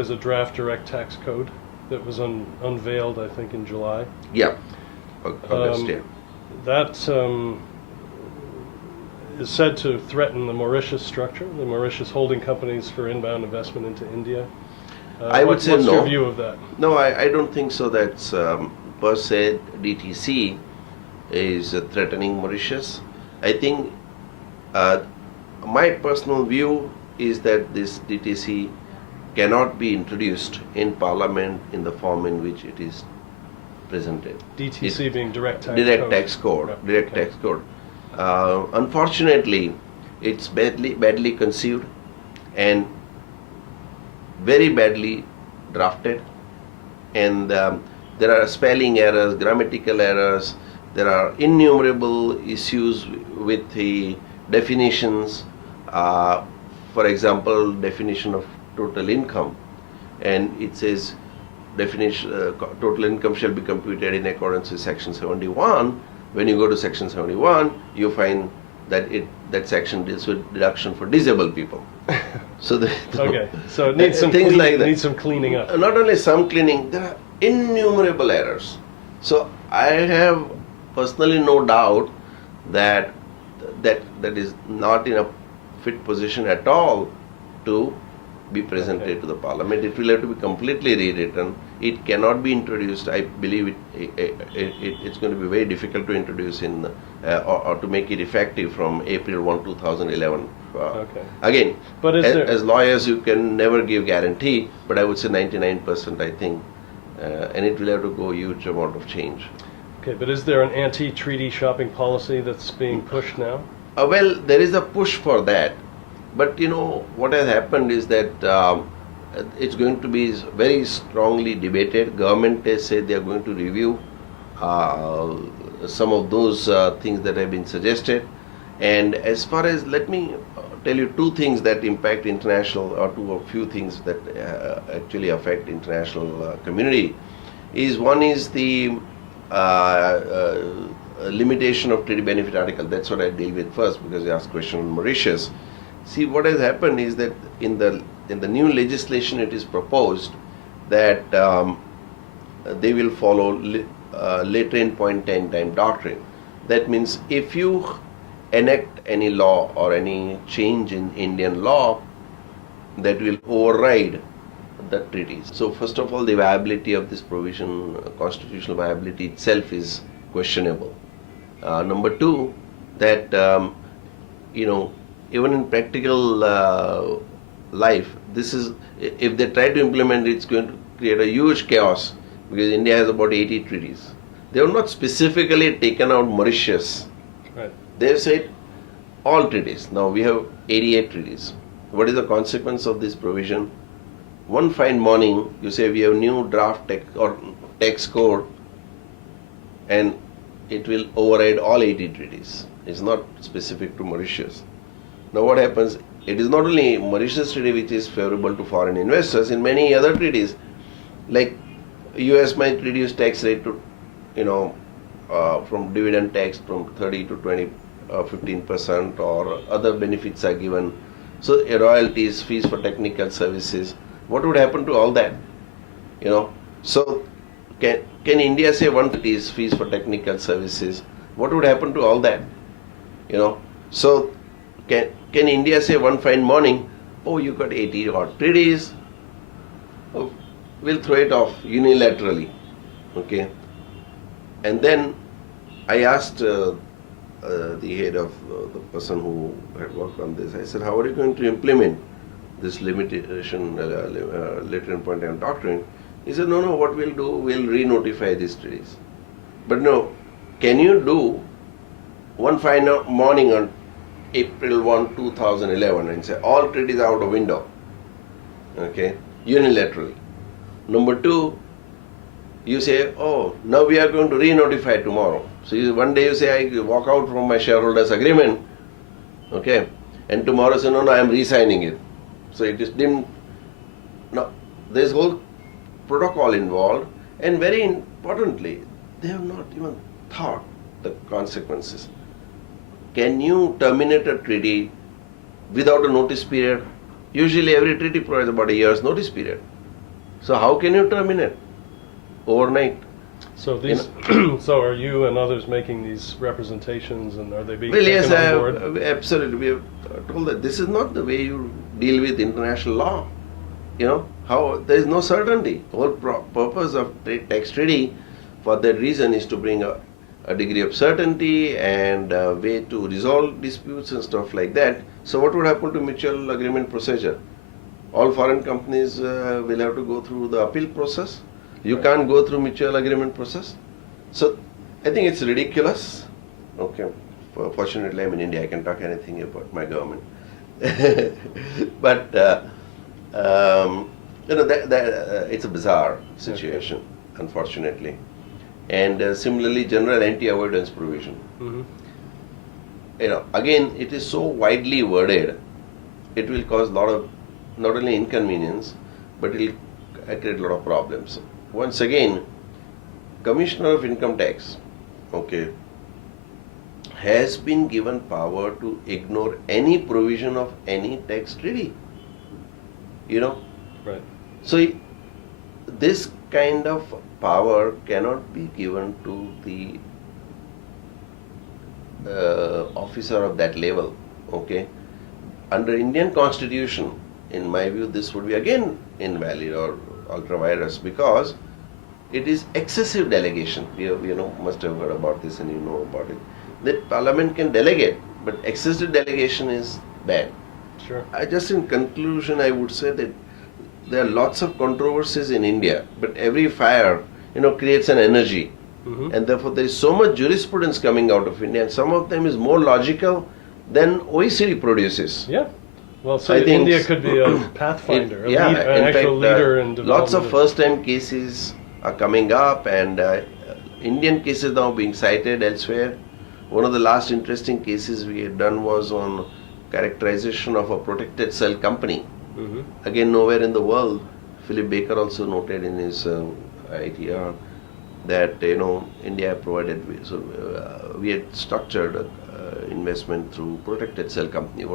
as a draft direct tax code that was unveiled, I think, in July. Yeah, August, yeah. That is said to threaten the Mauritius structure, the Mauritius holding companies for inbound investment into India. I would say what's no. your view of that? No, I don't think so. That's per se DTC is threatening Mauritius. I think my personal view is that this DTC cannot be introduced in Parliament in the form in which it is presented. DTC being direct tax direct code. tax code. Right. Direct Okay. tax code. Unfortunately, it's badly conceived and very badly drafted, and there are spelling errors, grammatical errors. There are innumerable issues with the definitions. For example, definition of total income, and it says definition total income shall be computed in accordance with section 71. When you go to section 71, you find that that section deals with deduction for disabled people. So Okay, so it needs some things like that. needs some cleaning up. Not only some cleaning, there are innumerable errors. So I have personally no doubt that that is not in a fit position at all to be presented to the Parliament. It will have to be completely rewritten. It cannot be introduced. I believe it's going to be very difficult to introduce in or to make it effective from April 1, 2011. Okay. Again, But is there- as lawyers, you can never give guarantee, but I would say 99%, I think, and it will have to go a huge amount of change. Okay, but is there an anti-treaty shopping policy that's being pushed now? Well, there is a push for that, but you know what has happened is that it's going to be very strongly debated. Government has said they are going to review some of those things that have been suggested. And as far as, let me tell you two things that impact international, or two or few things that actually affect international community. One is the limitation of treaty benefit article. That's what I deal with first, because you asked question on Mauritius. See, what has happened is that in the new legislation, it is proposed that they will follow later in point in time doctrine. That means if you enact any law or any change in Indian law, that will override the treaties. So first of all, the viability of this provision, constitutional viability itself is questionable. Number two, that even in practical life, this is, if they try to implement it, it's going to create a huge chaos, because India has about 80 treaties. They have not specifically taken out Mauritius. Right. They have said all treaties. Now we have 88 treaties. What is the consequence of this provision? One fine morning, you say we have new draft tax code, and it will override all 80 treaties. It's not specific to Mauritius. Now what happens? It is not only Mauritius treaty which is favorable to foreign investors. In many other treaties, like US might reduce tax rate to, from dividend tax from 30 to 15%, or other benefits are given. So royalties, fees for technical services. What would happen to all that? So can India say one fees for technical services? What would happen to all that? So can India say one fine morning, oh, you got 80 odd treaties, oh, we'll throw it off unilaterally, okay? And then I asked the head of the person who had worked on this, I said, how are you going to implement this limitation, later in point in doctrine? He said, no, what we'll do, we'll re-notify these treaties. But no, can you do one fine morning on April 1, 2011 and say all treaties are out of window, okay, unilaterally? Number two, you say, oh, now we are going to re-notify tomorrow. So one day you say, I walk out from my shareholders agreement, okay, and tomorrow say, no, I am re-signing it. So it is dimmed. Now, there's whole protocol involved, and very importantly, they have not even thought the consequences. Can you terminate a treaty without a notice period? Usually every treaty provides about a year's notice period. So how can you terminate overnight? So these, so are you and others making these representations, and are they being Well, taken yes, on board? absolutely. We have told that this is not the way you deal with international law. You know, how there is no certainty. Whole purpose of tax treaty for that reason is to bring a degree of certainty and a way to resolve disputes and stuff like that. So what would happen to mutual agreement procedure? All foreign companies will have to go through the appeal process. You Right. can't go through mutual agreement process. So I think it's ridiculous. Okay. Fortunately, I'm in India. I can talk anything about my government. But it's a bizarre situation, unfortunately. And similarly, general anti-avoidance provision. Hmm. Again, it is so widely worded, it will cause a lot of not only inconvenience, but it will create a lot of problems. Once again, Commissioner of Income Tax, okay, has been given power to ignore any provision of any tax treaty. Right. So this kind of power cannot be given to the officer of that level. Okay. Under Indian Constitution, in my view, this would be again invalid or ultra vires because it is excessive delegation. Must have heard about this and you know about it. That Parliament can delegate, but excessive delegation is bad. Sure. Just in conclusion, I would say that there are lots of controversies in India, but every fire, creates an energy. Hmm. And therefore there is so much jurisprudence coming out of India, and some of them is more logical than OECD produces. Yeah. Well, so I think India could be a pathfinder, Yeah, an in actual fact, leader in development. lots of first-time cases are coming up, and Indian cases now being cited elsewhere. One of the last interesting cases we had done was on characterization of a protected cell company. Hmm. Again, nowhere in the world. Philip Baker also noted in his ITR that India provided. So we had structured investment through protected cell company,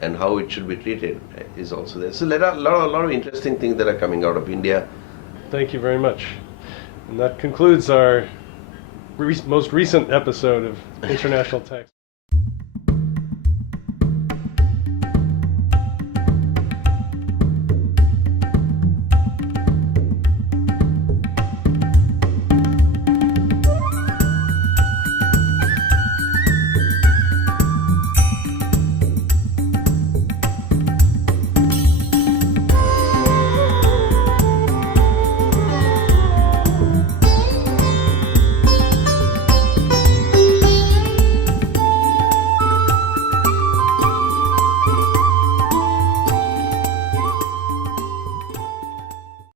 and how it should be treated is also there. So there are a lot of interesting things that are coming out of India. Thank you very much. And that concludes our most recent episode of International Tax.